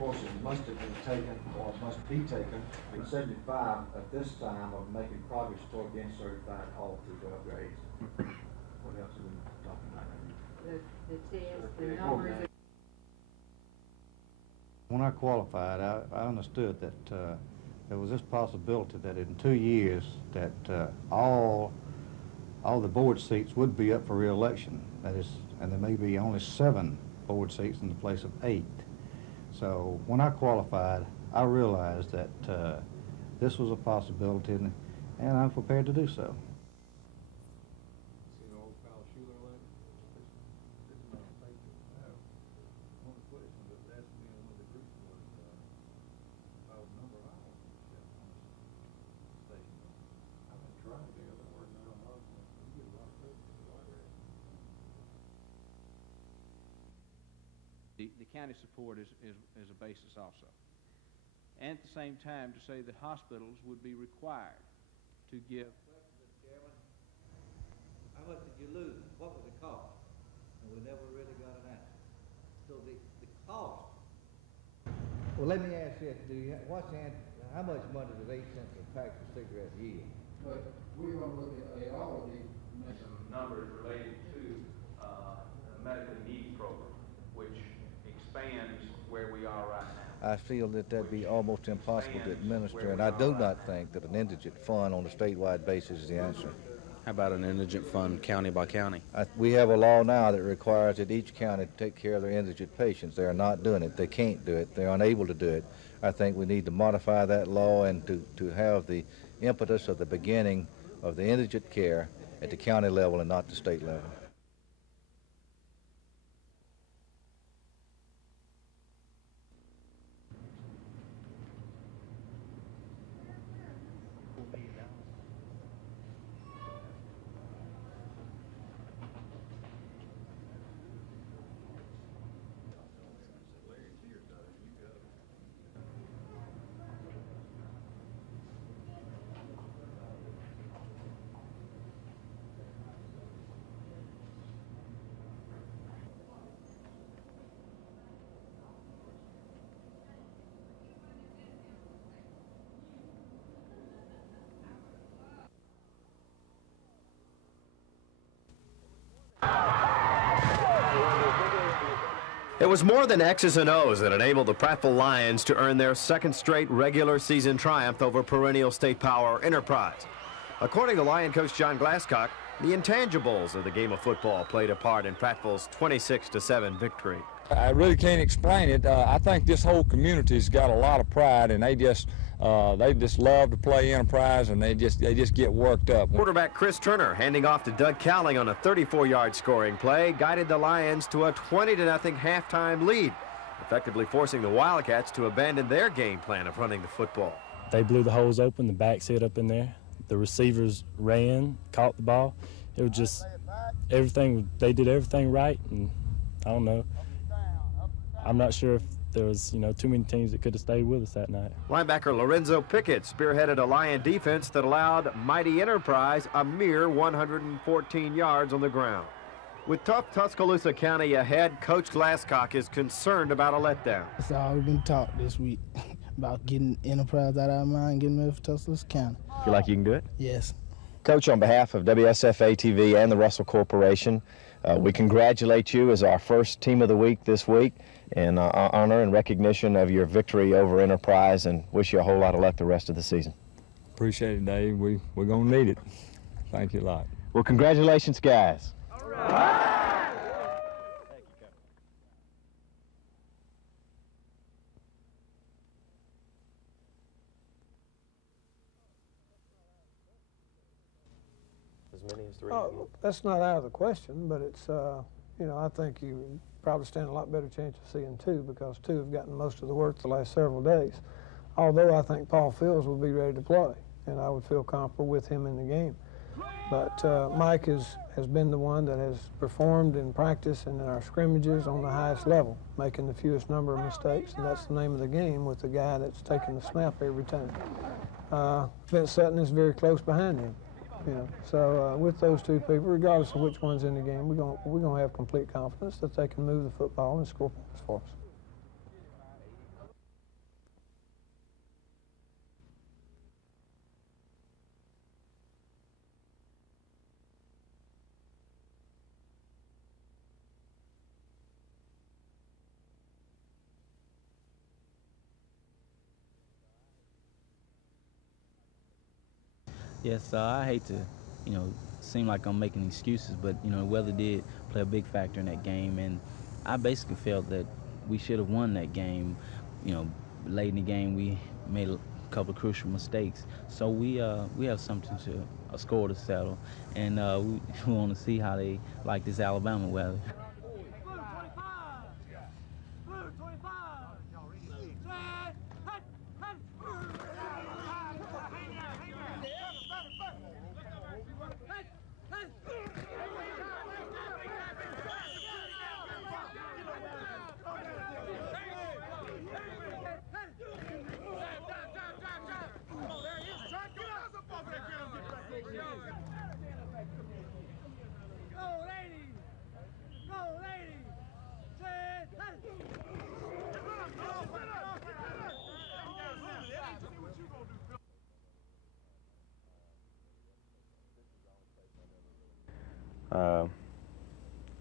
course, it must have been taken, or it must be taken, in 75 at this time of making progress toward getting certified all through 12 grades. What else are we talking about? The test, the numbers. When I qualified, I understood that there was this possibility that in 2 years that all the board seats would be up for re-election. That is, and there may be only 7 board seats in the place of 8. So when I qualified, I realized that this was a possibility, and I'm prepared to do so. The county support is a basis also. And at the same time, to say that hospitals would be required to give. Mr. Chairman, how much did you lose? What was the cost? And we never really got an answer. So the cost. Well, let me ask you, what's the answer? How much money does 8 cents a pack of cigarettes yield? But we're going to look at all of these. Some numbers related to the medical needs program, which expands where we are right now. I feel that that'd be almost impossible to administer, and I do not think that an indigent fund on a statewide basis is the answer. How about an indigent fund county by county? We have a law now that requires that each county take care of their indigent patients. They are not doing it. They can't do it. They're unable to do it. I think we need to modify that law and to have the impetus of the beginning of the indigent care at the county level and not the state level. It was more than X's and O's that enabled the Prattville Lions to earn their 2nd straight regular season triumph over perennial state power Enterprise. According to Lion coach John Glasscock, the intangibles of the game of football played a part in Prattville's 26-7 victory. I really can't explain it. I think this whole community's got a lot of pride, and they just love to play Enterprise, and they just get worked up. Quarterback Chris Turner, handing off to Doug Cowling on a 34-yard scoring play, guided the Lions to a 20-0 halftime lead, effectively forcing the Wildcats to abandon their game plan of running the football. They blew the holes open, the backs hit up in there. The receivers ran, caught the ball. It was just everything. They did everything right, and I don't know. I'm not sure if there was, too many teams that could have stayed with us that night. Linebacker Lorenzo Pickett spearheaded a Lion defense that allowed mighty Enterprise a mere 114 yards on the ground. With tough Tuscaloosa County ahead, Coach Glasscock is concerned about a letdown. That's all we've been taught this week, about getting Enterprise out of our mind, getting ready for Tuscaloosa County. Feel like you can do it? Yes. Coach, on behalf of WSFA TV and the Russell Corporation, we congratulate you as our first team of the week this week in honor and recognition of your victory over Enterprise, and wish you a whole lot of luck the rest of the season. Appreciate it, Dave. We're going to need it. Thank you a lot. Well, congratulations, guys. All right. Thank you, Coach. As many as 3? That's not out of the question, but it's, I think you probably stand a lot better chance of seeing 2, because 2 have gotten most of the work the last several days. Although I think Paul Fields will be ready to play, and I would feel comfortable with him in the game. But Mike has been the one that has performed in practice and in our scrimmages on the highest level, making the fewest number of mistakes, and that's the name of the game with the guy that's taking the snap every time. Vince Sutton is very close behind him. So with those 2 people, regardless of which one's in the game, we're gonna have complete confidence that they can move the football and score points for us. Yes, I hate to, seem like I'm making excuses, but, the weather did play a big factor in that game, and I basically felt that we should have won that game. Late in the game, we made a couple of crucial mistakes. So we have something a score to settle, and we want to see how they like this Alabama weather.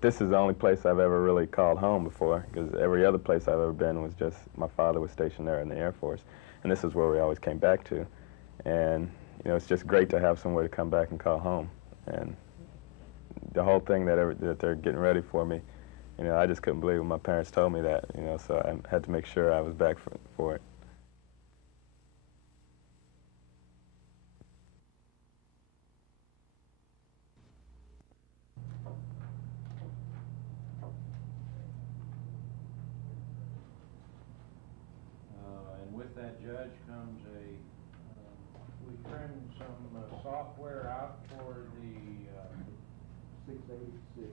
This is the only place I've ever really called home before, because every other place I've ever been was just, my father was stationed there in the Air Force, and this is where we always came back to. And, it's just great to have somewhere to come back and call home. And the whole thing that they're getting ready for me, I just couldn't believe when my parents told me that, so I had to make sure I was back for it. And with that, Judge, comes we trimmed some software out for the 686.084.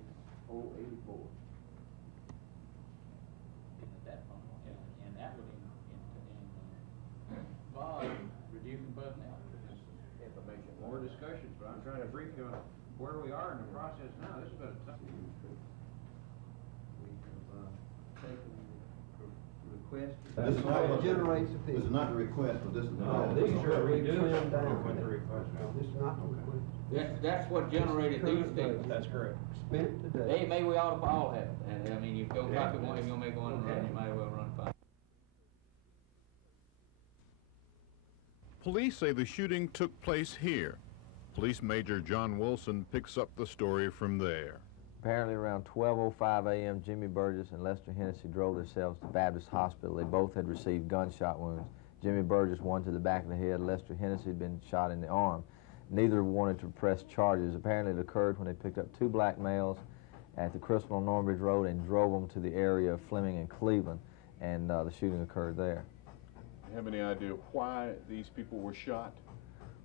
And that would involve reducing personnel. Information. More discussions, but I'm trying to brief you on where we are in the process now. This has been a tough. Request. This is not what Generates a This is not the request, but this is the. No, these are reduced. This is not the request. That's what generated these things. That's correct. Spent today. Hey, maybe we ought to all have it. And I mean, you go copy one, you're gonna make one run, you might as well run five. Police say the shooting took place here. Police Major John Wilson picks up the story from there. Apparently around 12:05 a.m., Jimmy Burgess and Lester Hennessy drove themselves to Baptist Hospital. They both had received gunshot wounds. Jimmy Burgess, one to the back of the head. Lester Hennessy had been shot in the arm. Neither wanted to press charges. Apparently it occurred when they picked up two black males at the Crystal on Normbridge Road and drove them to the area of Fleming and Cleveland, and the shooting occurred there. You have any idea why these people were shot?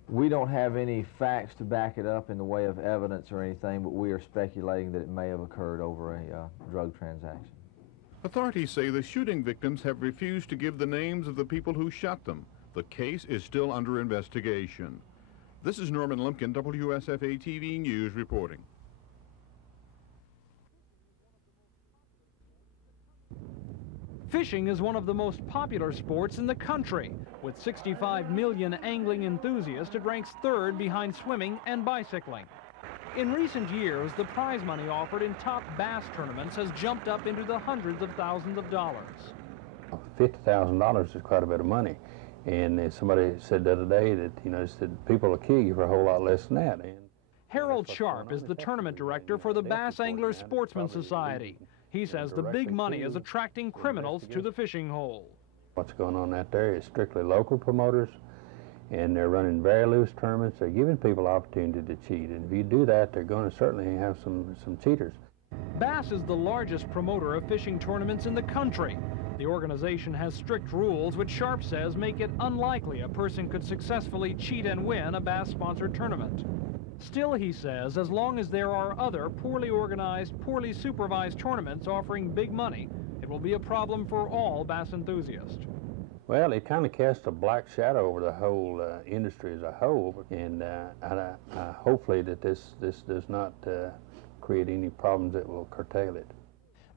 We don't have any facts to back it up in the way of evidence or anything, but we are speculating that it may have occurred over a drug transaction. Authorities say the shooting victims have refused to give the names of the people who shot them. The case is still under investigation. This is Norman Lumpkin, WSFA TV News reporting. Fishing is one of the most popular sports in the country. With 65 million angling enthusiasts, it ranks third behind swimming and bicycling. In recent years, the prize money offered in top bass tournaments has jumped up into the hundreds of thousands of dollars. $50,000 is quite a bit of money. And somebody said the other day that, said people will kill you for a whole lot less than that. And Harold Sharp is the tournament director for the Bass Anglers Sportsman Society. He says the big money is attracting criminals to the fishing hole. What's going on out there is strictly local promoters, and they're running very loose tournaments. They're giving people opportunity to cheat, and if you do that, they're going to certainly have some cheaters. Bass is the largest promoter of fishing tournaments in the country. The organization has strict rules which Sharp says make it unlikely a person could successfully cheat and win a Bass-sponsored tournament. Still, he says, as long as there are other poorly organized, poorly supervised tournaments offering big money, it will be a problem for all bass enthusiasts. Well, it kind of casts a black shadow over the whole industry as a whole, and hopefully that this does not create any problems that will curtail it.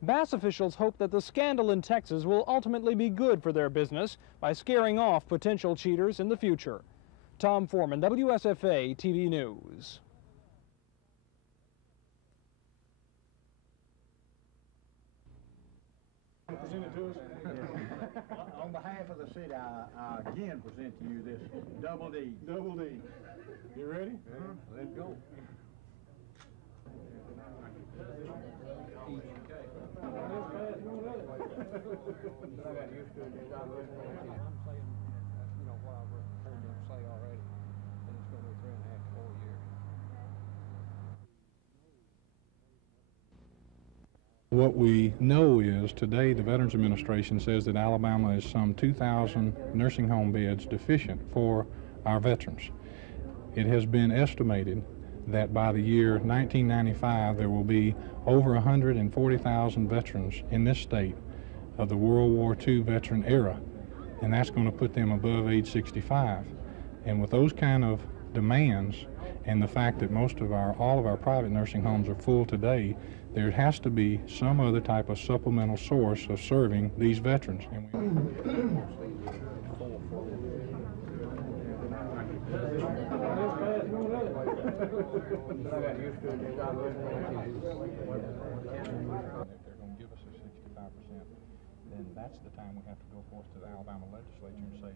Bass officials hope that the scandal in Texas will ultimately be good for their business by scaring off potential cheaters in the future. Tom Foreman, WSFA TV News. Presented to us. On behalf of the city, I again present to you this Double D. Double D. You ready? Let's go. What we know is today the Veterans Administration says that Alabama is some 2,000 nursing home beds deficient for our veterans. It has been estimated that by the year 1995 there will be over 140,000 veterans in this state of the World War II veteran era, and that's going to put them above age 65. And with those kind of demands and the fact that all of our private nursing homes are full today, there has to be some other type of supplemental source of serving these veterans. Then that's the time we have to go forth to the Alabama legislature and say,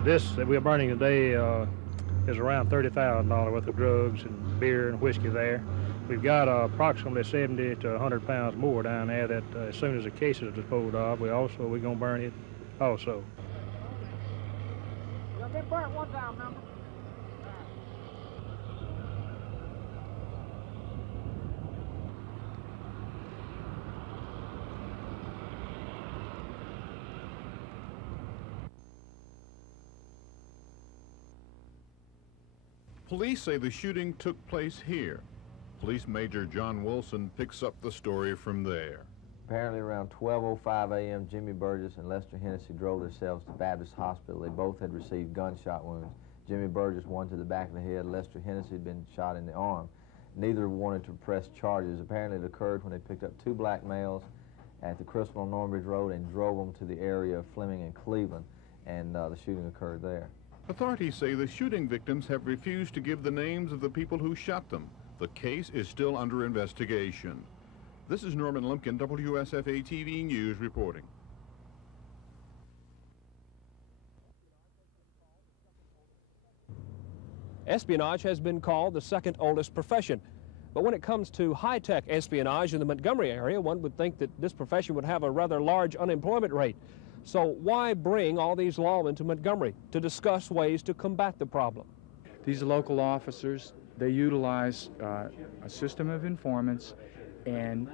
This that we're burning today is around $30,000 worth of drugs and beer and whiskey there. We've got approximately 70 to 100 pounds more down there that as soon as the case is disposed of, we're going to burn it also. You've been burnt one time, remember? Police say the shooting took place here. Police Major John Wilson picks up the story from there. Apparently around 12:05 a.m., Jimmy Burgess and Lester Hennessy drove themselves to Baptist Hospital. They both had received gunshot wounds. Jimmy Burgess, one to the back of the head. Lester Hennessy had been shot in the arm. Neither wanted to press charges. Apparently it occurred when they picked up two black males at the Crystal on Normbridge Road and drove them to the area of Fleming and Cleveland, and the shooting occurred there. Authorities say the shooting victims have refused to give the names of the people who shot them. The case is still under investigation. This is Norman Lumpkin, WSFA TV News reporting. Espionage has been called the second oldest profession. But when it comes to high-tech espionage in the Montgomery area, one would think that this profession would have a rather large unemployment rate. So why bring all these lawmen to Montgomery to discuss ways to combat the problem? These local officers, they utilize a system of informants, and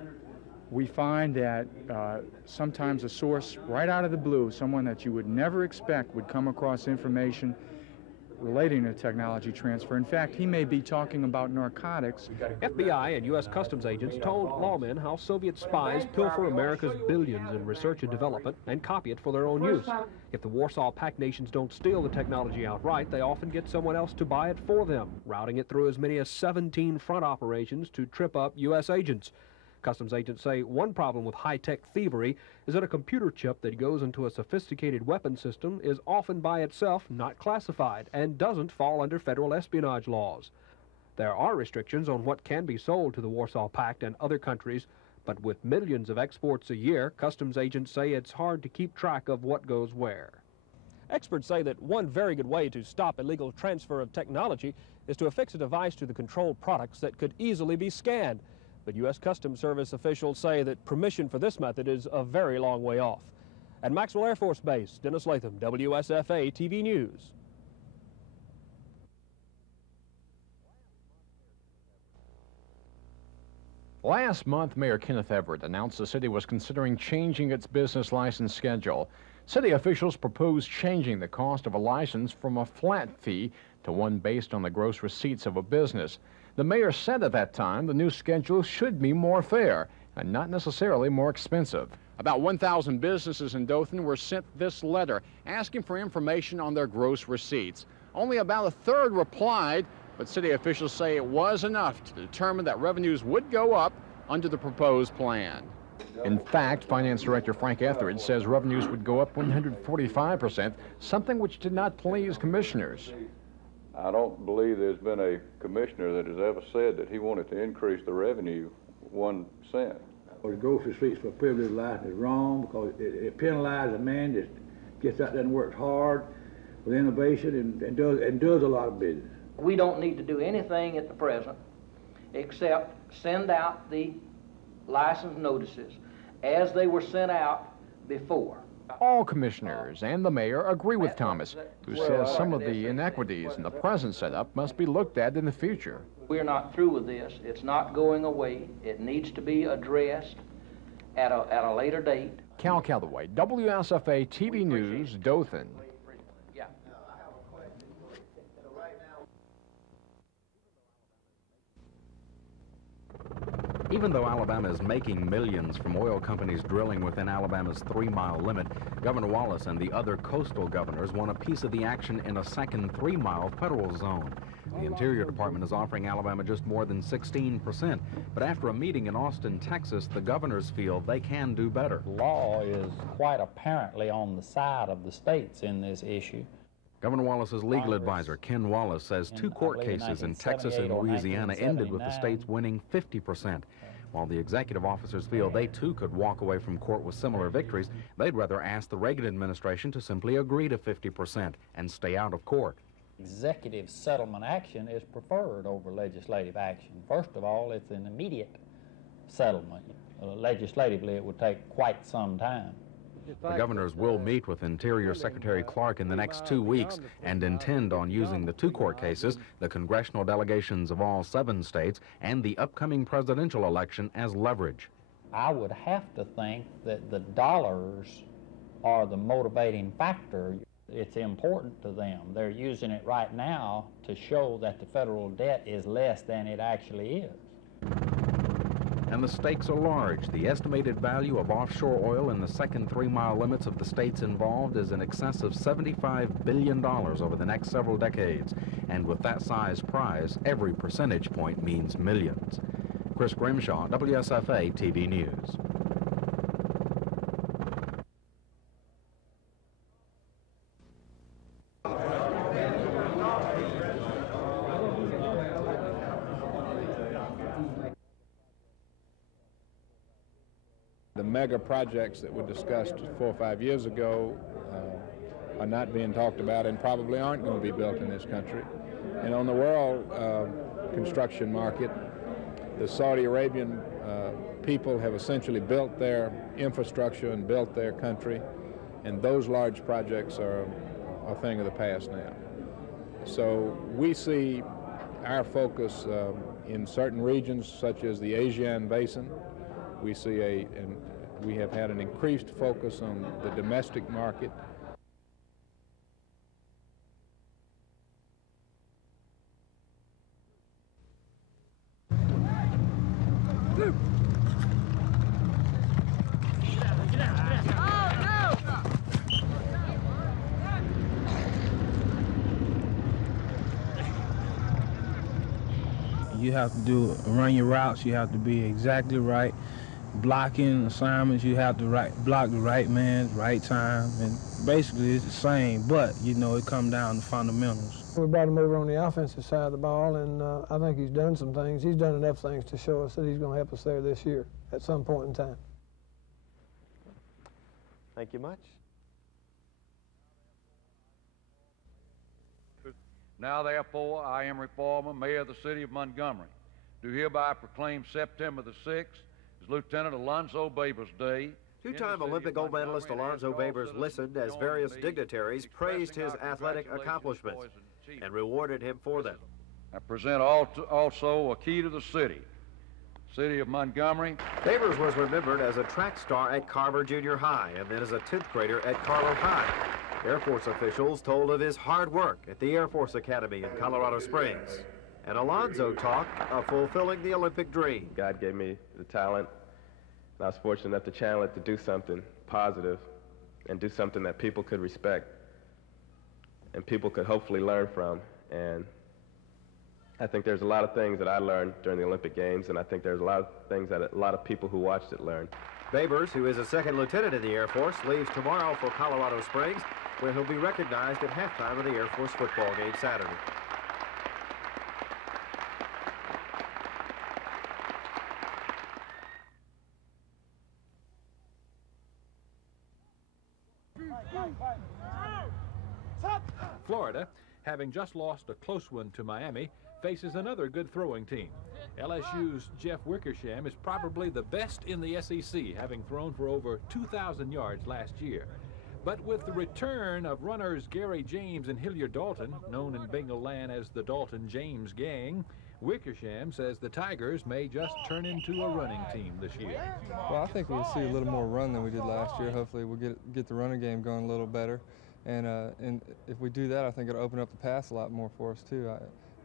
we find that sometimes a source right out of the blue, someone that you would never expect would come across information relating to technology transfer. In fact, he may be talking about narcotics. FBI and U.S. Customs agents told lawmen how Soviet spies pilfer America's billions in research and development and copy it for their own use. If the Warsaw Pact nations don't steal the technology outright, they often get someone else to buy it for them, routing it through as many as 17 front operations to trip up U.S. agents. Customs agents say one problem with high-tech thievery is that a computer chip that goes into a sophisticated weapon system is often by itself not classified and doesn't fall under federal espionage laws. There are restrictions on what can be sold to the Warsaw Pact and other countries, but with millions of exports a year, customs agents say it's hard to keep track of what goes where. Experts say that one very good way to stop illegal transfer of technology is to affix a device to the controlled products that could easily be scanned. But U.S. Customs Service officials say that permission for this method is a very long way off. At Maxwell Air Force Base, Dennis Latham, WSFA TV News. Last month, Mayor Kenneth Everett announced the city was considering changing its business license schedule. City officials proposed changing the cost of a license from a flat fee to one based on the gross receipts of a business. The mayor said at that time the new schedule should be more fair and not necessarily more expensive. About 1,000 businesses in Dothan were sent this letter asking for information on their gross receipts. Only about a third replied but city officials say it was enough to determine that revenues would go up under the proposed plan. In fact, Finance Director Frank Etheridge says revenues would go up 145%, something which did not please commissioners. I don't believe there's been a commissioner that has ever said that he wanted to increase the revenue 1 cent. The grocery streets for privilege license is wrong because it penalizes a man that gets out there and works hard with innovation and does a lot of business. We don't need to do anything at the present except send out the license notices as they were sent out before. All commissioners and the mayor agree with Thomas, who says some of the inequities in the present setup must be looked at in the future. We're not through with this. It's not going away. It needs to be addressed at a later date. Cal Calloway, WSFA TV News, Dothan. Even though Alabama is making millions from oil companies drilling within Alabama's 3-mile limit, Governor Wallace and the other coastal governors want a piece of the action in a second 3-mile federal zone. The Interior Department is offering Alabama just more than 16%, but after a meeting in Austin, Texas, the governors feel they can do better. Law is quite apparently on the side of the states in this issue. Governor Wallace's legal advisor, Ken Wallace, says 2 court cases in Texas and Louisiana ended with the states winning 50%. While the executive officers feel they too could walk away from court with similar victories, they'd rather ask the Reagan administration to simply agree to 50% and stay out of court. Executive settlement action is preferred over legislative action. First of all, it's an immediate settlement. Legislatively, it would take quite some time. The governors will meet with Interior Secretary Clark in the next 2 weeks and intend on using the 2 court cases, the congressional delegations of all 7 states, and the upcoming presidential election as leverage. I would have to think that the dollars are the motivating factor. It's important to them. They're using it right now to show that the federal debt is less than it actually is. And the stakes are large. The estimated value of offshore oil in the second 3-mile limits of the states involved is in excess of $75 billion over the next several decades. And with that size prize, every percentage point means millions. Chris Grimshaw, WSFA TV News. The mega projects that were discussed 4 or 5 years ago are not being talked about and probably aren't going to be built in this country. And on the world construction market, the Saudi Arabian people have essentially built their infrastructure and built their country, and those large projects are a thing of the past now. So we see our focus in certain regions such as the Asian basin. We see we have had an increased focus on the domestic market. You have to run your routes, you have to be exactly right. Blocking assignments, you have to block the right man, right time, and basically it's the same, but, you know, it comes down to fundamentals. We brought him over on the offensive side of the ball, and I think he's done some things. He's done enough things to show us that he's going to help us there this year at some point in time. Thank you much. Now, therefore, I am Reformer, Mayor of the City of Montgomery, do hereby proclaim September the 6th as Lieutenant Alonzo Babers Day. 2-time Olympic gold medalist Alonzo Babers listened as various dignitaries praised his athletic accomplishments and rewarded him for them. I present also a key to the city of Montgomery. Babers was remembered as a track star at Carver Junior High and then as a 10th grader at Carver High. Air Force officials told of his hard work at the Air Force Academy in Colorado Springs. And Alonzo talked of fulfilling the Olympic dream. God gave me the talent, and I was fortunate enough to channel it to do something positive and do something that people could respect and people could hopefully learn from. And I think there's a lot of things that I learned during the Olympic Games, and I think there's a lot of things that a lot of people who watched it learned. Babers, who is a second lieutenant in the Air Force, leaves tomorrow for Colorado Springs, where he'll be recognized at halftime of the Air Force football game Saturday. Florida, having just lost a close one to Miami, faces another good throwing team. LSU's Jeff Wickersham is probably the best in the SEC, having thrown for over 2,000 yards last year. But with the return of runners Gary James and Hilliard Dalton, known in Bengal land as the Dalton-James Gang, Wickersham says the Tigers may just turn into a running team this year. Well, I think we'll see a little more run than we did last year. Hopefully we'll get the running game going a little better. And if we do that, I think it'll open up the pass a lot more for us, too.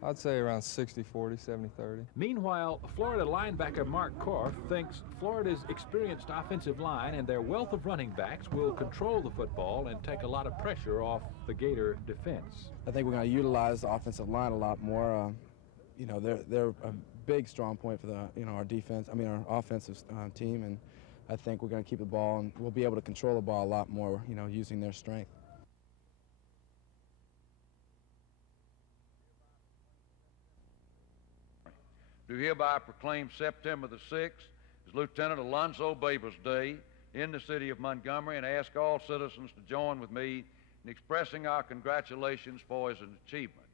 I'd say around 60-40, 70-30. Meanwhile, Florida linebacker Mark Korf thinks Florida's experienced offensive line and their wealth of running backs will control the football and take a lot of pressure off the Gator defense. I think we're going to utilize the offensive line a lot more. You know, they're a big strong point for the, our defense, our offensive team, and I think we're going to keep the ball and we'll be able to control the ball a lot more, using their strength. Do hereby proclaim September the 6th as Lieutenant Alonzo Babers Day in the city of Montgomery and ask all citizens to join with me in expressing our congratulations for his achievement.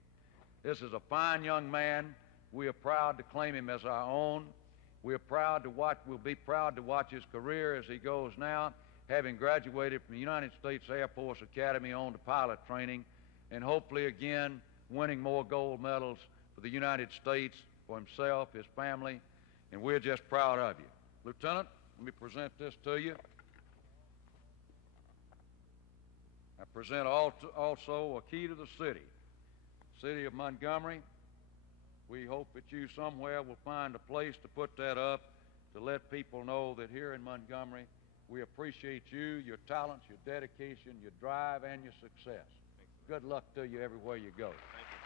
This is a fine young man. We are proud to claim him as our own. We'll be proud to watch his career as he goes now, having graduated from the United States Air Force Academy on to pilot training, and hopefully again winning more gold medals for the United States, for himself, his family, and we're just proud of you. Lieutenant, let me present this to you. I present also a key to the city of Montgomery. We hope that you somewhere will find a place to put that up to let people know that here in Montgomery, we appreciate you, your talents, your dedication, your drive, and your success. Good luck to you everywhere you go. Thank you.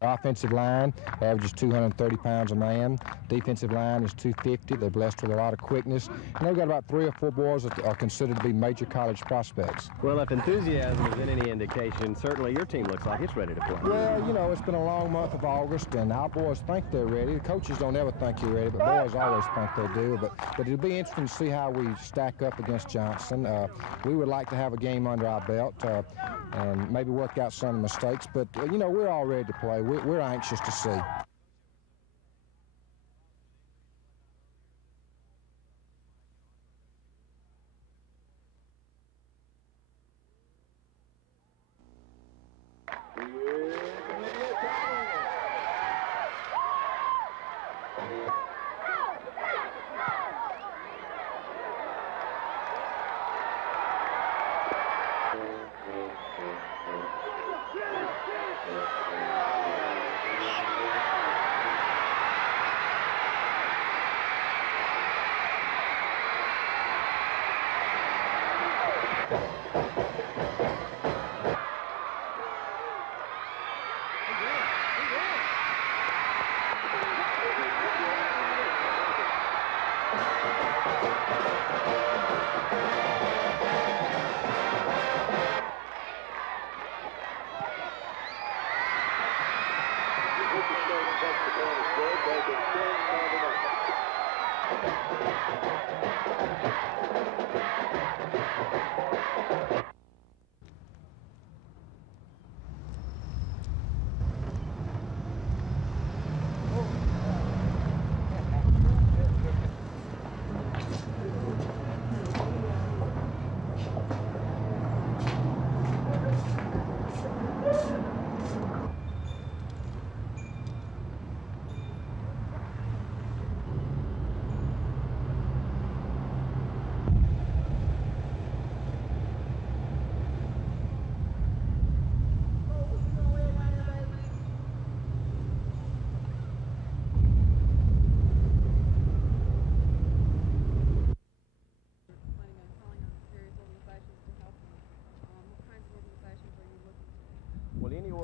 Offensive line averages 230 pounds a man. Defensive line is 250. They're blessed with a lot of quickness. And they've got about 3 or 4 boys that are considered to be major college prospects. Well, if enthusiasm is in any indication, certainly your team looks like it's ready to play. Well, it's been a long month of August, and our boys think they're ready. The coaches don't ever think you're ready, but boys always think they do. But it'll be interesting to see how we stack up against Johnson. We would like to have a game under our belt and maybe work out some mistakes. But, we're all ready to play. We're anxious to see.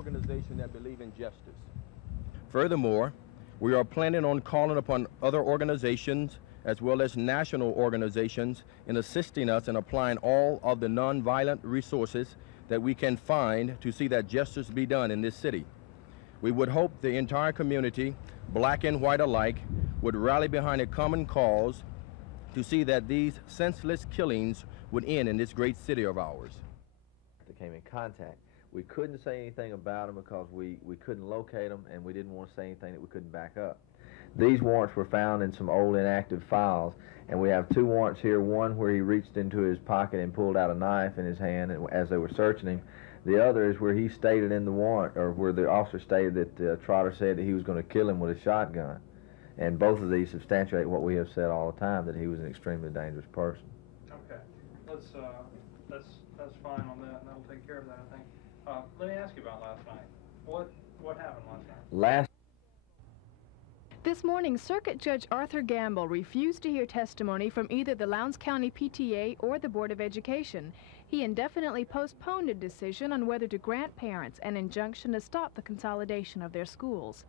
organization that believes in justice. Furthermore, we are planning on calling upon other organizations as well as national organizations in assisting us in applying all of the nonviolent resources that we can find to see that justice be done in this city. We would hope the entire community, black and white alike, would rally behind a common cause to see that these senseless killings would end in this great city of ours. They came in contact. We couldn't say anything about them because we couldn't locate them, and we didn't want to say anything that we couldn't back up. These warrants were found in some old inactive files, and we have two warrants here, one where he reached into his pocket and pulled out a knife in his hand as they were searching him. The other is where he stated in the warrant, or where the officer stated that Trotter said that he was going to kill him with a shotgun. And both of these substantiate what we have said all the time, that he was an extremely dangerous person. Okay, that's fine on that, and that'll take care of that, I think. Let me ask you about last night. What happened last night? This morning, Circuit Judge Arthur Gamble refused to hear testimony from either the Lowndes County PTA or the Board of Education. He indefinitely postponed a decision on whether to grant parents an injunction to stop the consolidation of their schools.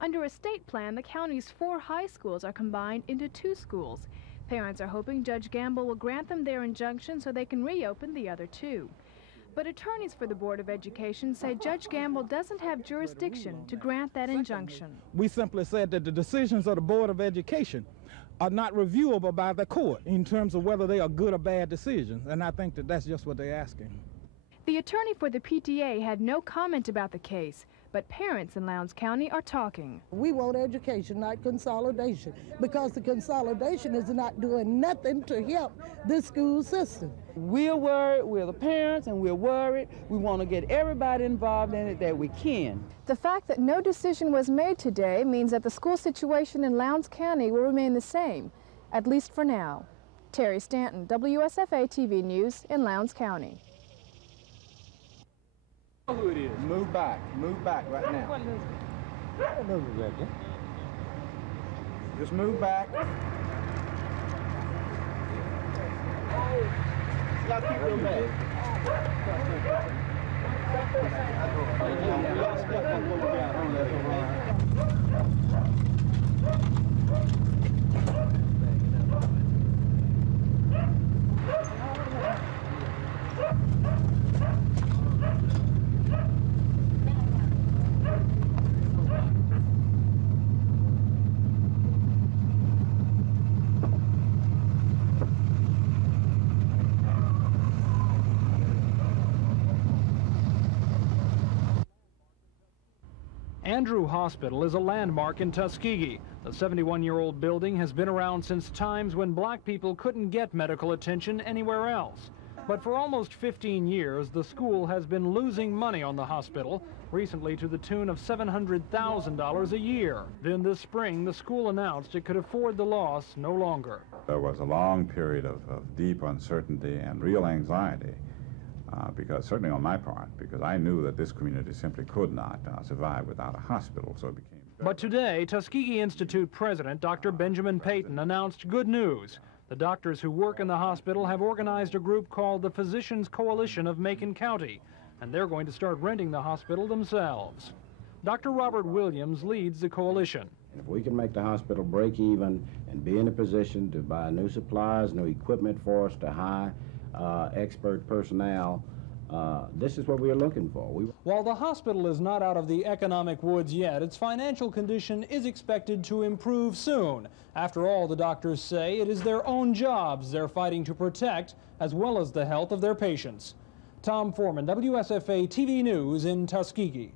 Under a state plan, the county's 4 high schools are combined into 2 schools. Parents are hoping Judge Gamble will grant them their injunction so they can reopen the other 2. But attorneys for the Board of Education say Judge Gamble doesn't have jurisdiction to grant that injunction. We simply said that the decisions of the Board of Education are not reviewable by the court in terms of whether they are good or bad decisions, and I think that that's just what they're asking. The attorney for the PTA had no comment about the case, but parents in Lowndes County are talking. We want education, not consolidation, because the consolidation is not doing nothing to help this school system. We're worried, we're the parents, and we're worried. We want to get everybody involved in it that we can. The fact that no decision was made today means that the school situation in Lowndes County will remain the same, at least for now. Terry Stanton, WSFA TV News in Lowndes County. Who it is? Move back right now. Just move back. Andrew Hospital is a landmark in Tuskegee. The 71-year-old building has been around since times when black people couldn't get medical attention anywhere else. But for almost 15 years, the school has been losing money on the hospital, recently to the tune of $700,000 a year. Then this spring, the school announced it could afford the loss no longer. There was a long period of deep uncertainty and real anxiety. Because certainly on my part, because I knew that this community simply could not survive without a hospital, so it became... But today, Tuskegee Institute President Dr. Benjamin Payton announced good news. The doctors who work in the hospital have organized a group called the Physicians Coalition of Macon County, and they're going to start renting the hospital themselves. Dr. Robert Williams leads the coalition. If we can make the hospital break even and be in a position to buy new supplies, new equipment for us, to hire expert personnel, this is what we are looking for. While the hospital is not out of the economic woods yet, its financial condition is expected to improve soon. After all, the doctors say it is their own jobs they're fighting to protect, as well as the health of their patients. Tom Foreman, WSFA TV News in Tuskegee.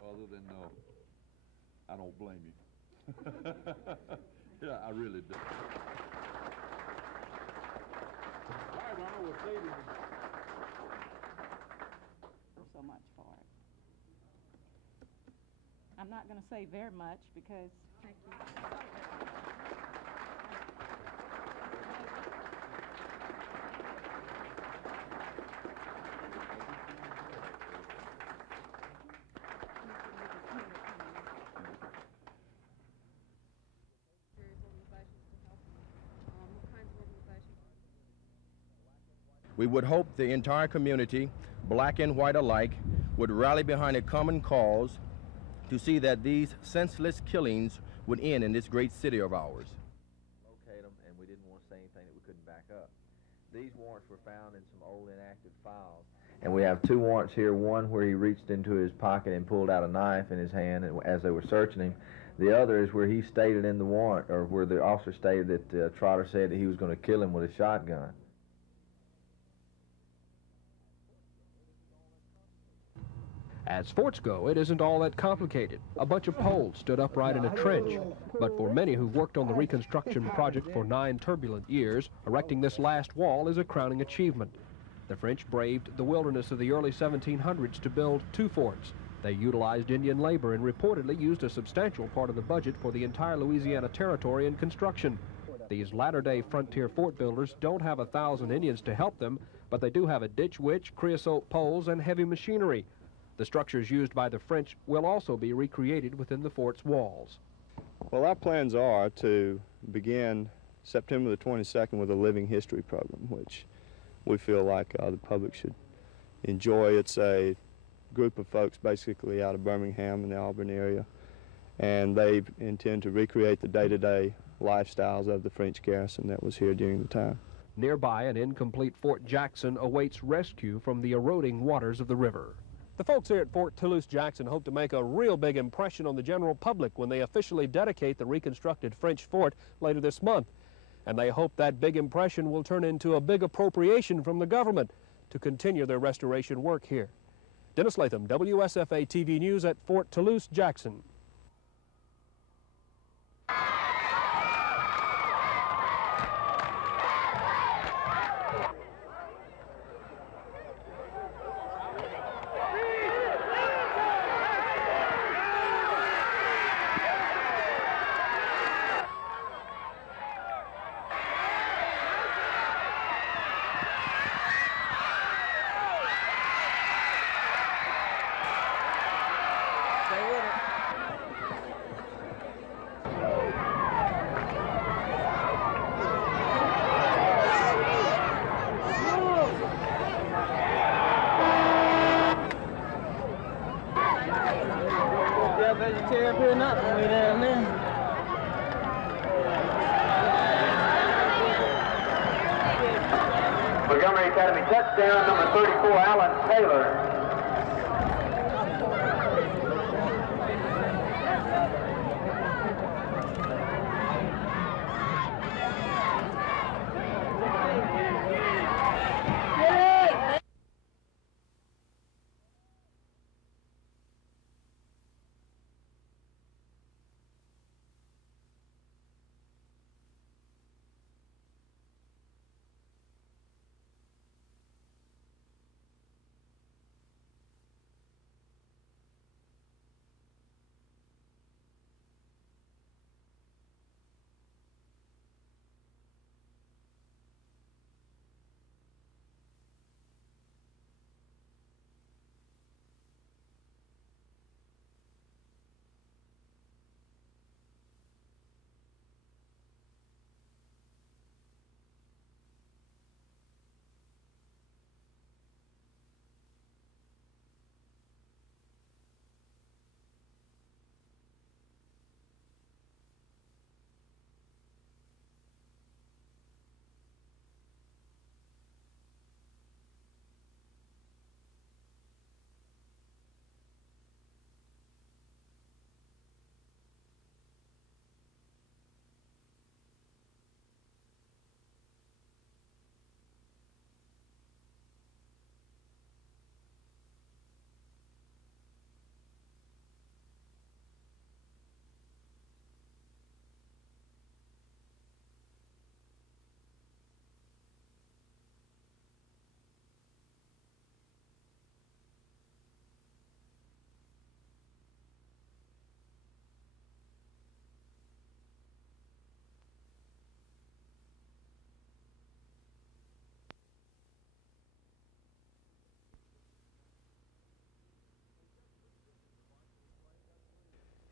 Other than no, I don't blame you. Yeah, I really do. So much for it. I'm not going to say very much because thank you. We would hope the entire community, black and white alike, would rally behind a common cause to see that these senseless killings would end in this great city of ours. Locate them, and we didn't want to say anything that we couldn't back up. These warrants were found in some old inactive files, and we have two warrants here, one where he reached into his pocket and pulled out a knife in his hand as they were searching him. The other is where he stated in the warrant, or where the officer stated that Trotter said that he was going to kill him with a shotgun. As forts go, it isn't all that complicated. A bunch of poles stood upright in a trench. But for many who've worked on the reconstruction project for 9 turbulent years, erecting this last wall is a crowning achievement. The French braved the wilderness of the early 1700s to build 2 forts. They utilized Indian labor and reportedly used a substantial part of the budget for the entire Louisiana Territory in construction. These latter-day frontier fort builders don't have 1,000 Indians to help them, but they do have a ditch witch, creosote poles, and heavy machinery. The structures used by the French will also be recreated within the fort's walls. Well, our plans are to begin September the 22nd with a living history program, which we feel like the public should enjoy. It's a group of folks basically out of Birmingham and the Auburn area, and they intend to recreate the day-to-day lifestyles of the French garrison that was here during the time. Nearby, an incomplete Fort Jackson awaits rescue from the eroding waters of the river. The folks here at Fort Toulouse-Jackson hope to make a real big impression on the general public when they officially dedicate the reconstructed French fort later this month. And they hope that big impression will turn into a big appropriation from the government to continue their restoration work here. Dennis Latham, WSFA TV News at Fort Toulouse-Jackson. Montgomery Academy touchdown, number 34, Alan Taylor.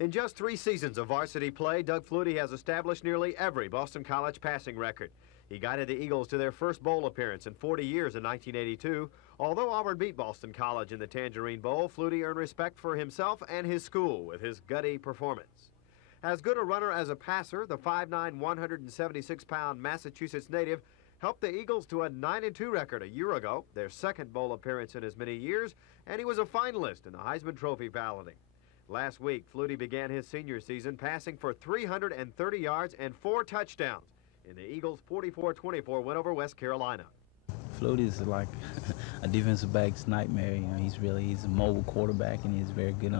In just 3 seasons of varsity play, Doug Flutie has established nearly every Boston College passing record. He guided the Eagles to their first bowl appearance in 40 years in 1982. Although Auburn beat Boston College in the Tangerine Bowl, Flutie earned respect for himself and his school with his gutty performance. As good a runner as a passer, the 5'9", 176-pound Massachusetts native helped the Eagles to a 9-2 record a year ago, their second bowl appearance in as many years, and he was a finalist in the Heisman Trophy balloting. Last week, Flutie began his senior season passing for 330 yards and 4 touchdowns in the Eagles' 44-24 win over West Carolina. Flutie is like a defensive back's nightmare. You know, he's a mobile quarterback, and he's very good.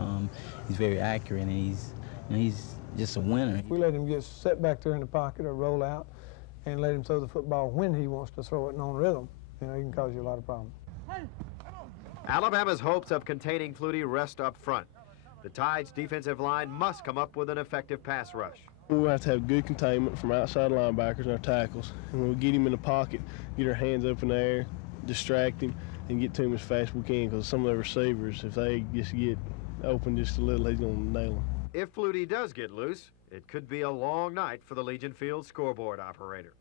He's very accurate, and he's just a winner. If we let him get set back there in the pocket or roll out, and let him throw the football when he wants to throw it and on rhythm, you know, he can cause you a lot of problems. Alabama's hopes of containing Flutie rest up front. The Tide's defensive line must come up with an effective pass rush. We have to have good containment from outside linebackers and our tackles. And when we get him in the pocket, get our hands up in the air, distract him, and get to him as fast as we can, because some of the receivers, if they just get open just a little, he's going to nail them. If Flutie does get loose, it could be a long night for the Legion Field scoreboard operator.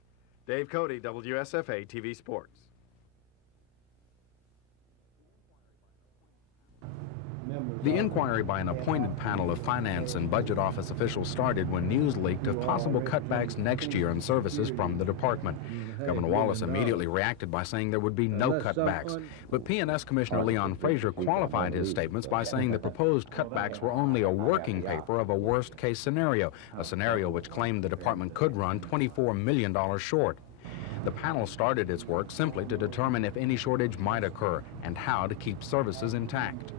Dave Cody, WSFA TV Sports. The inquiry by an appointed panel of finance and budget office officials started when news leaked of possible cutbacks next year in services from the department. Governor Wallace immediately reacted by saying there would be no cutbacks. But P&S Commissioner Leon Frazier qualified his statements by saying the proposed cutbacks were only a working paper of a worst-case scenario, a scenario which claimed the department could run $24 million short. The panel started its work simply to determine if any shortage might occur and how to keep services intact.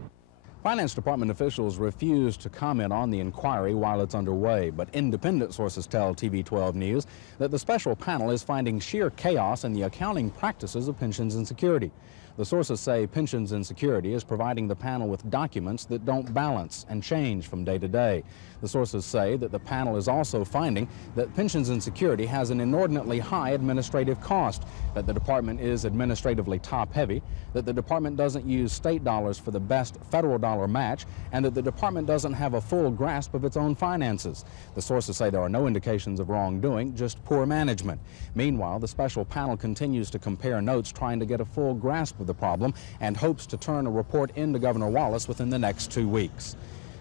Finance Department officials refuse to comment on the inquiry while it's underway, but independent sources tell TV 12 News that the special panel is finding sheer chaos in the accounting practices of pensions and security. The sources say Pensions and Security is providing the panel with documents that don't balance and change from day to day. The sources say that the panel is also finding that Pensions and Security has an inordinately high administrative cost, that the department is administratively top-heavy, that the department doesn't use state dollars for the best federal dollar match, and that the department doesn't have a full grasp of its own finances. The sources say there are no indications of wrongdoing, just poor management. Meanwhile, the special panel continues to compare notes, trying to get a full grasp of the problem, and hopes to turn a report into Governor Wallace within the next 2 weeks.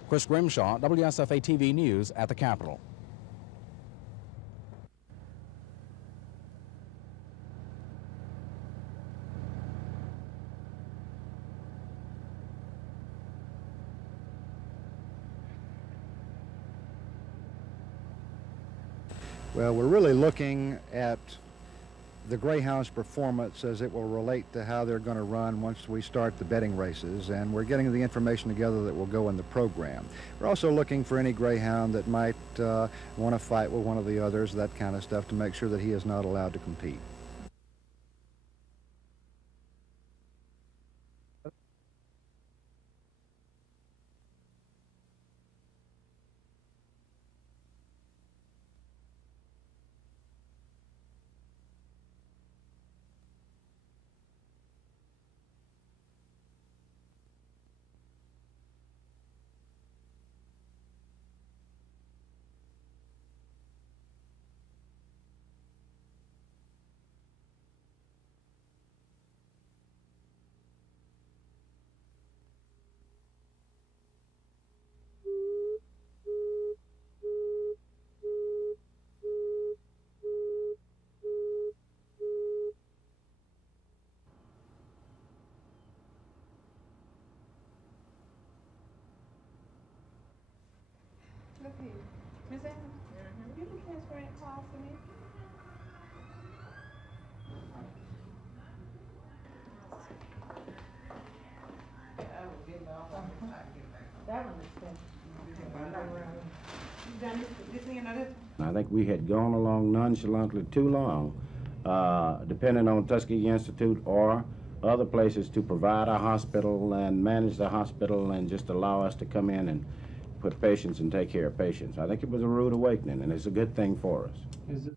Chris Grimshaw, WSFA TV News at the Capitol. Well, we're really looking at the Greyhounds' performance as it will relate to how they're going to run once we start the betting races, and we're getting the information together that will go in the program. We're also looking for any Greyhound that might want to fight with one of the others, that kind of stuff, to make sure that he is not allowed to compete. Look here. Miss Anna, you can transfer that call for me? That one is I think we had gone along nonchalantly too long, depending on Tuskegee Institute or other places to provide a hospital and manage the hospital and just allow us to come in and put patients and take care of patients. I think it was a rude awakening, and it's a good thing for us. Is it?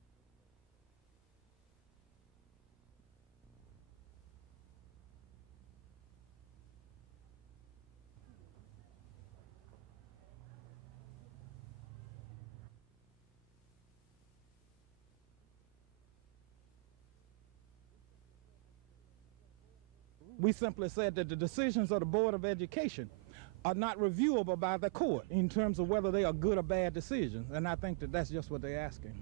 We simply said that the decisions of the Board of Education are not reviewable by the court in terms of whether they are good or bad decisions, and I think that that's just what they're asking.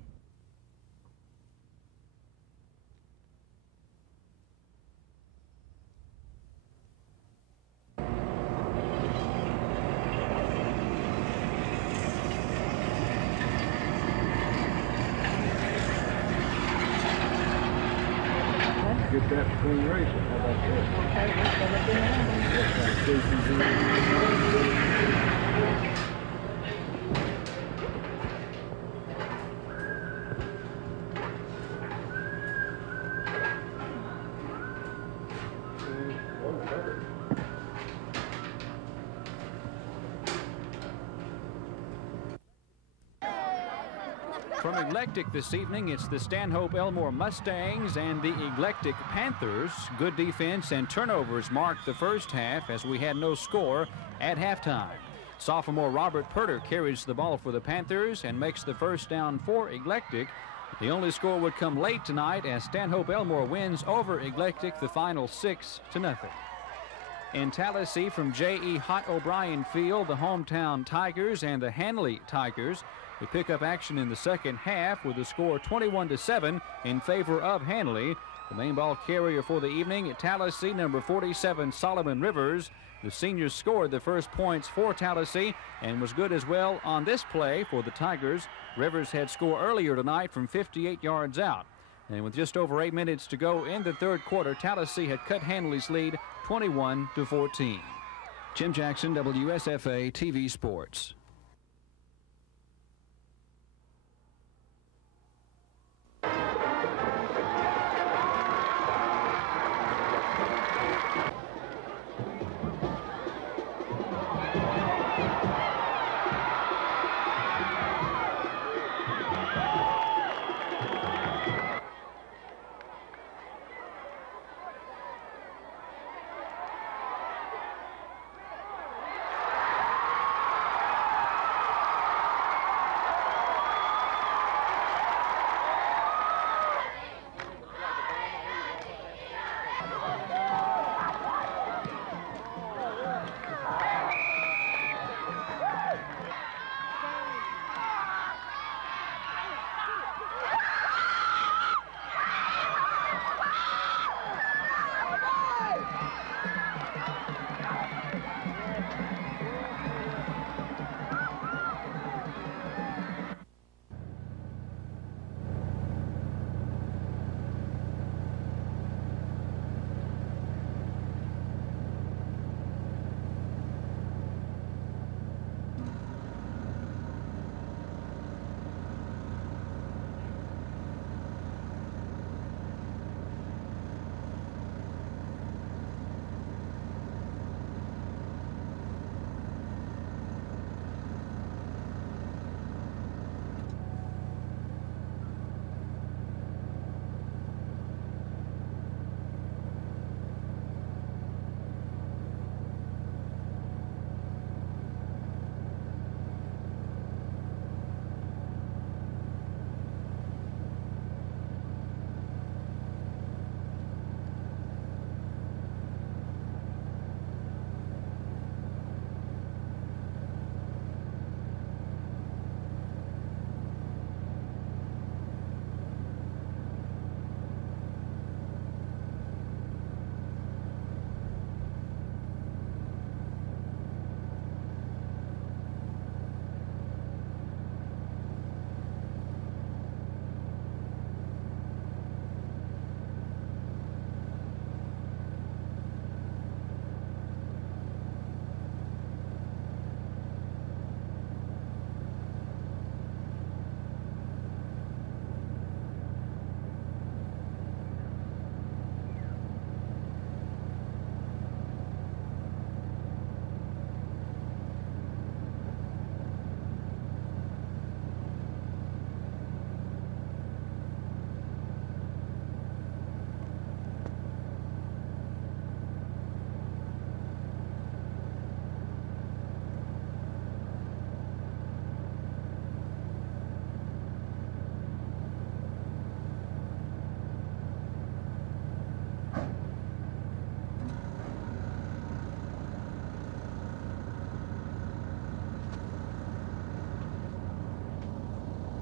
Get that between races. How about that? From Eclectic this evening, it's the Stanhope Elmore Mustangs and the Eclectic Panthers. Good defense and turnovers marked the first half as we had no score at halftime. Sophomore Robert Purter carries the ball for the Panthers and makes the first down for Eclectic. The only score would come late tonight as Stanhope Elmore wins over Eclectic the final 6-0. In Tallahassee from J.E. Hot O'Brien Field, the hometown Tigers and the Hanley Tigers we pick up action in the second half with the score 21-7 in favor of Hanley. The main ball carrier for the evening at Tallahassee, number 47, Solomon Rivers. The senior scored the first points for Tallahassee and was good as well on this play for the Tigers. Rivers had scored earlier tonight from 58 yards out. And with just over 8 minutes to go in the third quarter, Tallahassee had cut Hanley's lead 21-14. Jim Jackson, WSFA TV Sports.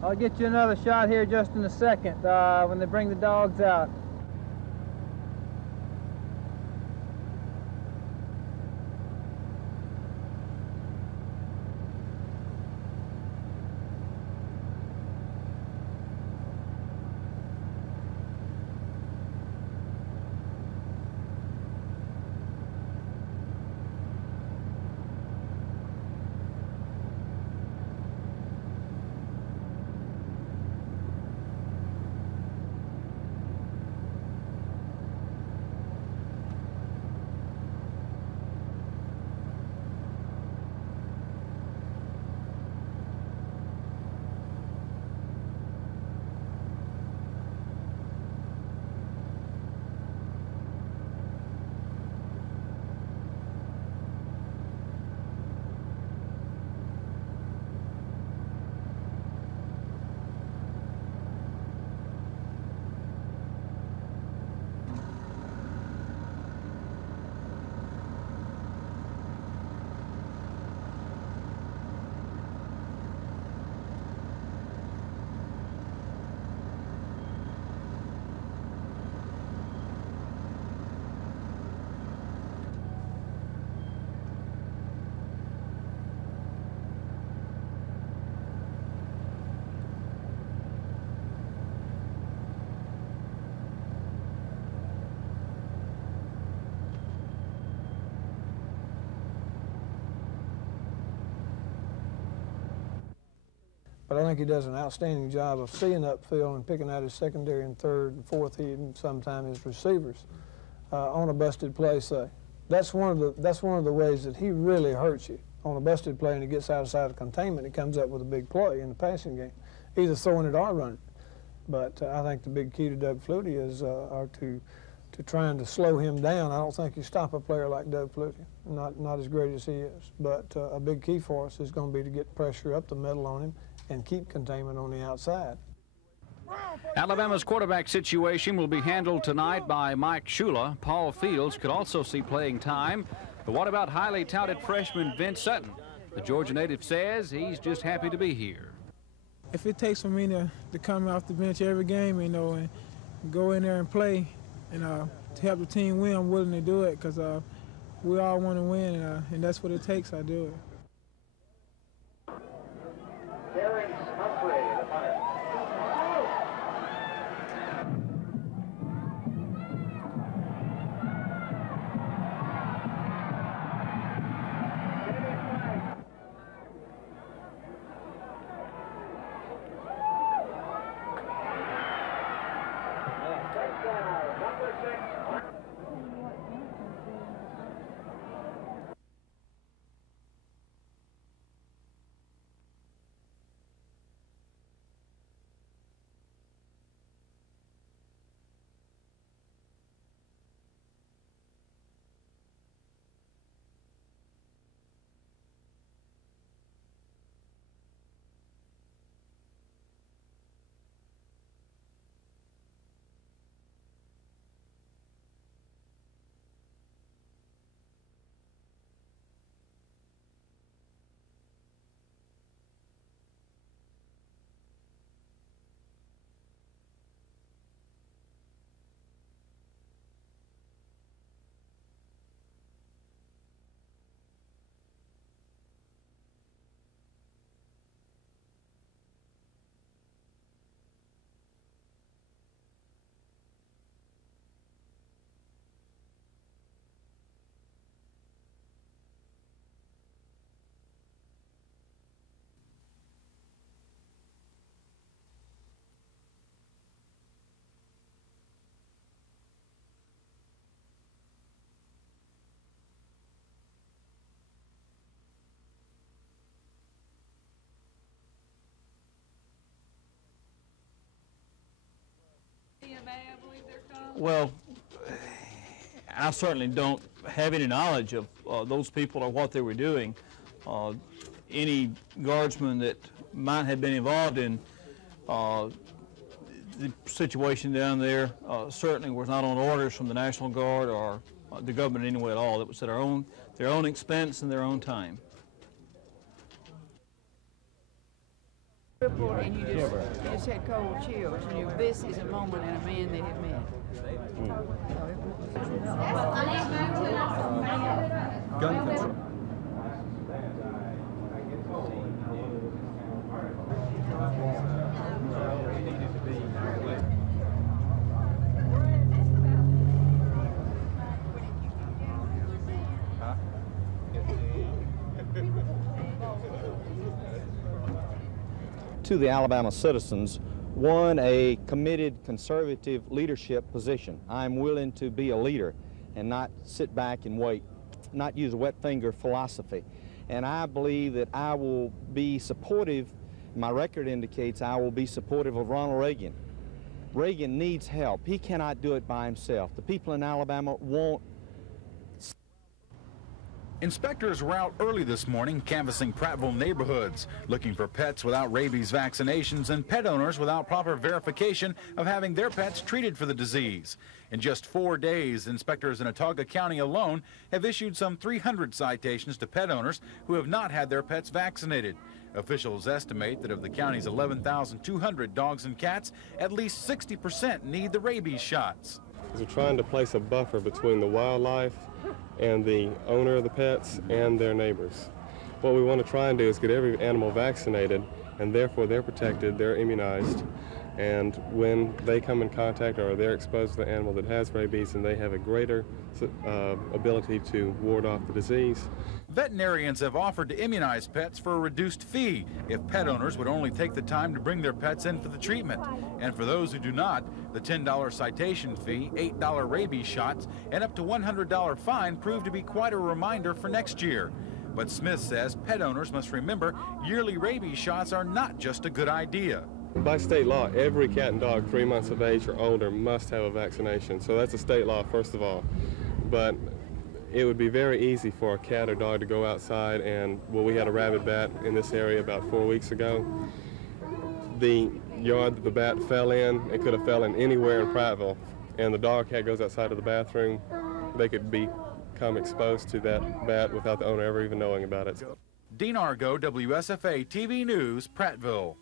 I'll get you another shot here just in a second when they bring the dogs out. But I think he does an outstanding job of seeing upfield and picking out his secondary and third and fourth, and sometimes his receivers on a busted play. Say that's one of the ways that he really hurts you on a busted play, and he gets outside of containment. He comes up with a big play in the passing game, either throwing it or running. But I think the big key to Doug Flutie is to trying to slow him down. I don't think you stop a player like Doug Flutie, not as great as he is. But a big key for us is going to be to get pressure up the middle on him and keep containment on the outside. Alabama's quarterback situation will be handled tonight by Mike Shula. Paul Fields could also see playing time. But what about highly touted freshman Vince Sutton? The Georgia native says he's just happy to be here. If it takes for me to come off the bench every game, you know, and go in there and play and to help the team win, I'm willing to do it because we all want to win, and that's what it takes. I do it. Well, I certainly don't have any knowledge of those people or what they were doing. Any guardsman that might have been involved in the situation down there certainly was not on orders from the National Guard or the government anyway at all. It was at their own expense and their own time. airport and you just had cold chills. You knew this is a moment and a man they have met. Gun control. To the Alabama citizens, one, a committed conservative leadership position. I'm willing to be a leader and not sit back and wait, not use a wet finger philosophy. And I believe that I will be supportive, my record indicates I will be supportive of Ronald Reagan. Reagan needs help. He cannot do it by himself. The people in Alabama won't. Inspectors were out early this morning canvassing Prattville neighborhoods, looking for pets without rabies vaccinations and pet owners without proper verification of having their pets treated for the disease. In just 4 days, inspectors in Autauga County alone have issued some 300 citations to pet owners who have not had their pets vaccinated. Officials estimate that of the county's 11,200 dogs and cats, at least 60% need the rabies shots. We're trying to place a buffer between the wildlife and the owner of the pets and their neighbors. What we want to try and do is get every animal vaccinated, and therefore they're protected, they're immunized, and when they come in contact or they're exposed to the animal that has rabies, and they have a greater ability to ward off the disease. Veterinarians have offered to immunize pets for a reduced fee if pet owners would only take the time to bring their pets in for the treatment. And for those who do not, the $10 citation fee, $8 rabies shots, and up to $100 fine prove to be quite a reminder for next year. But Smith says pet owners must remember yearly rabies shots are not just a good idea. By state law, every cat and dog 3 months of age or older must have a vaccination. So that's a state law, first of all. But it would be very easy for a cat or dog to go outside and, well, we had a rabid bat in this area about 4 weeks ago. The yard that the bat fell in, it could have fell in anywhere in Prattville, and the dog cat goes outside of the bathroom, they could become exposed to that bat without the owner ever even knowing about it. Dean Argo, WSFA TV News, Prattville.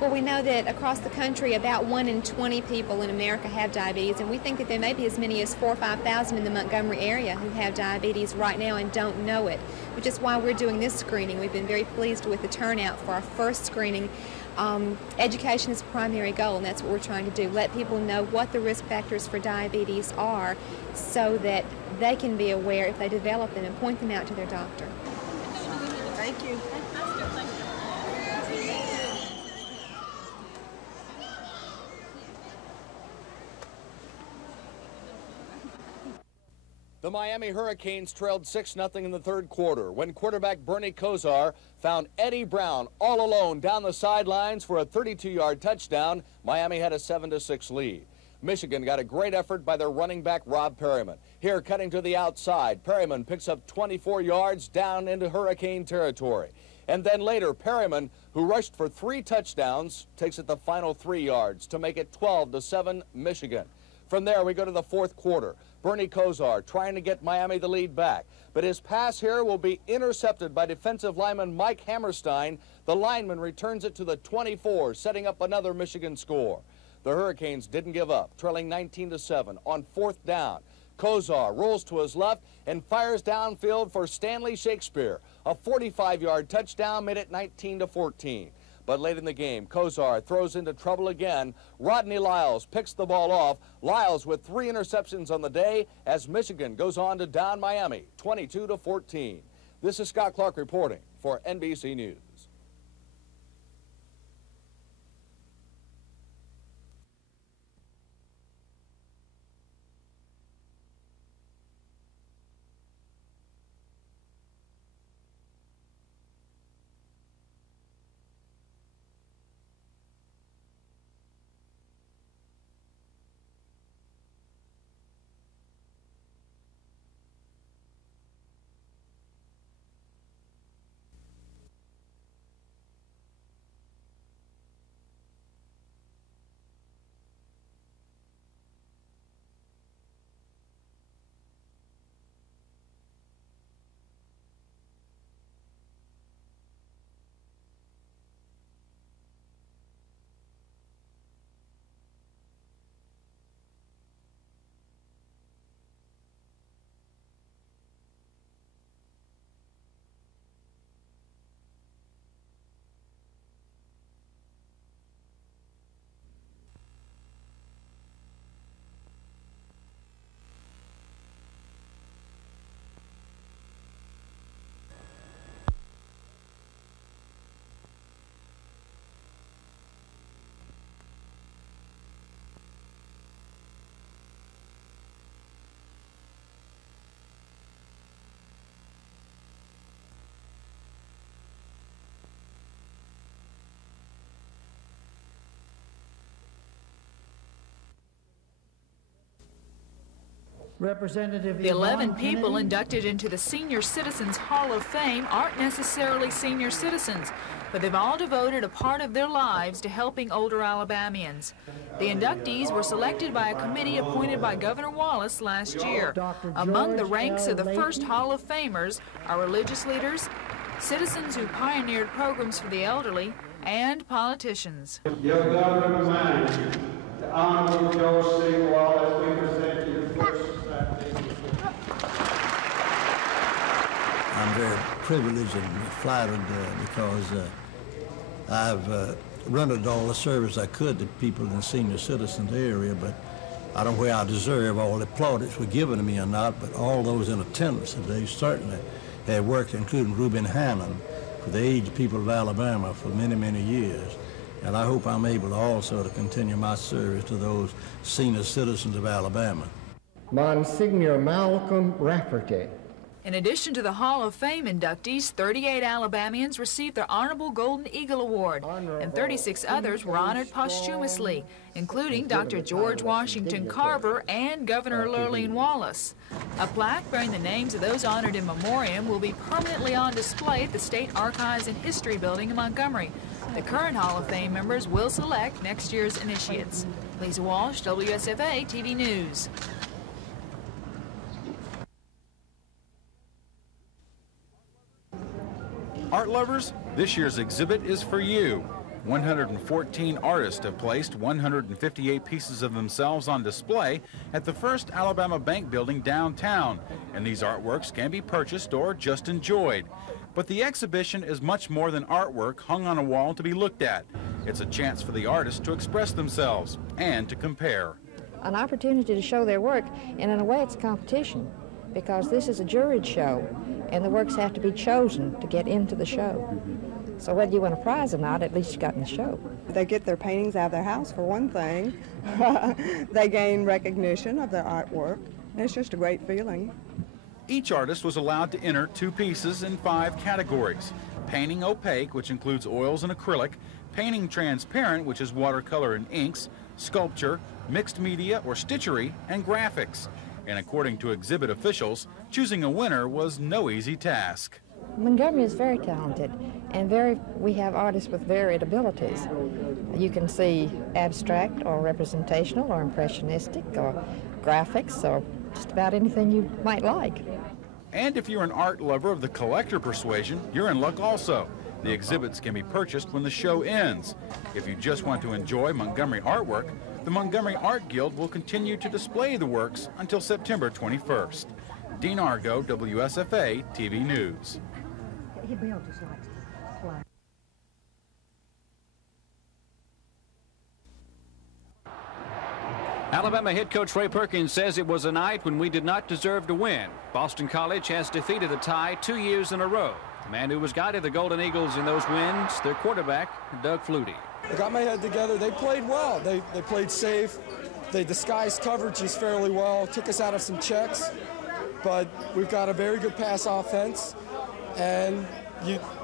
Well, we know that across the country, about 1 in 20 people in America have diabetes, and we think that there may be as many as 4,000 or 5,000 in the Montgomery area who have diabetes right now and don't know it, which is why we're doing this screening. We've been very pleased with the turnout for our first screening. Education is the primary goal, and that's what we're trying to do. Let people know what the risk factors for diabetes are so that they can be aware if they develop them and point them out to their doctor. Thank you. The Miami Hurricanes trailed 6-0 in the third quarter when quarterback Bernie Kosar found Eddie Brown all alone down the sidelines for a 32-yard touchdown. Miami had a 7-6 lead. Michigan got a great effort by their running back Rob Perryman. Here, cutting to the outside, Perryman picks up 24 yards down into Hurricane territory. And then later, Perryman, who rushed for 3 touchdowns, takes it the final 3 yards to make it 12-7 Michigan. From there, we go to the fourth quarter. Bernie Kosar trying to get Miami the lead back. But his pass here will be intercepted by defensive lineman Mike Hammerstein. The lineman returns it to the 24, setting up another Michigan score. The Hurricanes didn't give up, trailing 19-7 on 4th down. Kosar rolls to his left and fires downfield for Stanley Shakespeare. A 45-yard touchdown made it 19-14. But late in the game, Kosar throws into trouble again. Rodney Lyles picks the ball off. Lyles with 3 interceptions on the day as Michigan goes on to down Miami, 22-14. This is Scott Clark reporting for NBC News. Representative The 11 Yvonne people Kennedy. inducted into the Senior Citizens Hall of Fame aren't necessarily senior citizens, but they've all devoted a part of their lives to helping older Alabamians. The inductees were selected by a committee appointed by Governor Wallace last year. Among the ranks of the first Hall of Famers are religious leaders, citizens who pioneered programs for the elderly, and politicians. Your governor reminds you, the Honorable George C. Wallace, we present you the first. I'm very privileged and flattered because I've rendered all the service I could to people in the senior citizens area, but I don't know where I deserve all the plaudits were given to me or not, but all those in attendance today certainly have worked, including Reuben Hannon, for the aged people of Alabama for many, many years. And I hope I'm able also to continue my service to those senior citizens of Alabama. Monsignor Malcolm Rafferty. In addition to the Hall of Fame inductees, 38 Alabamians received their Honorable Golden Eagle Award, and 36 others were honored posthumously, including Dr. George Washington Carver and Governor Lurleen Wallace. A plaque bearing the names of those honored in memoriam will be permanently on display at the State Archives and History Building in Montgomery. The current Hall of Fame members will select next year's initiates. Lisa Walsh, WSFA TV News. Art lovers, this year's exhibit is for you. 114 artists have placed 158 pieces of themselves on display at the First Alabama Bank building downtown, and these artworks can be purchased or just enjoyed. But the exhibition is much more than artwork hung on a wall to be looked at. It's a chance for the artists to express themselves and to compare. An opportunity to show their work, and in a way it's a competition, because this is a juried show, and the works have to be chosen to get into the show. So whether you win a prize or not, at least you got in the show. They get their paintings out of their house, for one thing. They gain recognition of their artwork, and it's just a great feeling. Each artist was allowed to enter 2 pieces in 5 categories. Painting opaque, which includes oils and acrylic, painting transparent, which is watercolor and inks, sculpture, mixed media or stitchery, and graphics. And according to exhibit officials, choosing a winner was no easy task. Montgomery is very talented, and we have artists with varied abilities. You can see abstract or representational or impressionistic or graphics or just about anything you might like. And if you're an art lover of the collector persuasion, you're in luck also. The exhibits can be purchased when the show ends. If you just want to enjoy Montgomery artwork, the Montgomery Art Guild will continue to display the works until September 21st. Dean Argo, WSFA TV News. Alabama head coach Ray Perkins says it was a night when we did not deserve to win. Boston College has defeated the Tide 2 years in a row. The man who was guided the Golden Eagles in those wins, their quarterback, Doug Flutie. I got my head together. They played well. They played safe. They disguised coverages fairly well, took us out of some checks. But we've got a very good pass offense. And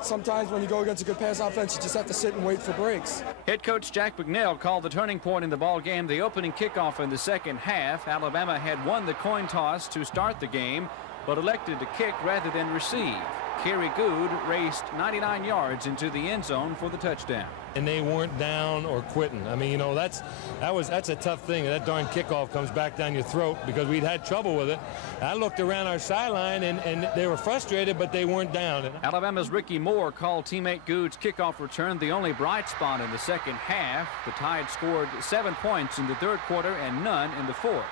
sometimes when you go against a good pass offense, you just have to sit and wait for breaks. Head coach Jack McNeil called the turning point in the ball game, the opening kickoff in the second half. Alabama had won the coin toss to start the game, but elected to kick rather than receive. Kerry Good raced 99 yards into the end zone for the touchdown. And they weren't down or quitting. I mean, you know, that's a tough thing. That darn kickoff comes back down your throat because we'd had trouble with it. I looked around our sideline and they were frustrated, but they weren't down. Alabama's Ricky Moore called teammate Good's kickoff return the only bright spot in the second half. The Tide scored 7 points in the third quarter and none in the fourth.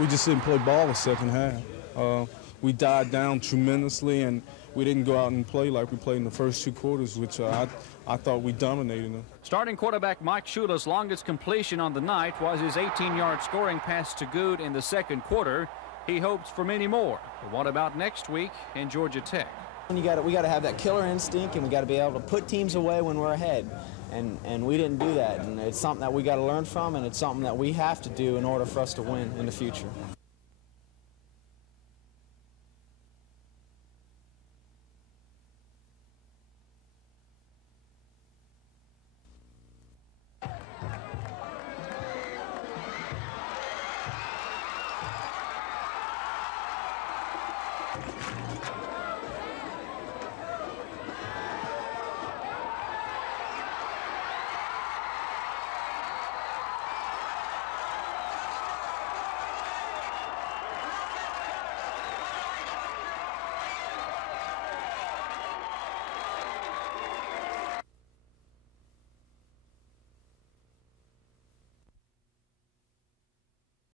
We just didn't play ball the second half. We died down tremendously, and we didn't go out and play like we played in the first 2 quarters, which I thought we dominated them. Starting quarterback Mike Shula's longest completion on the night was his 18-yard scoring pass to Good in the second quarter. He hopes for many more. But what about next week in Georgia Tech? We got to have that killer instinct, and we got to be able to put teams away when we're ahead. And we didn't do that. And it's something that we got to learn from, and it's something that we have to do in order for us to win in the future.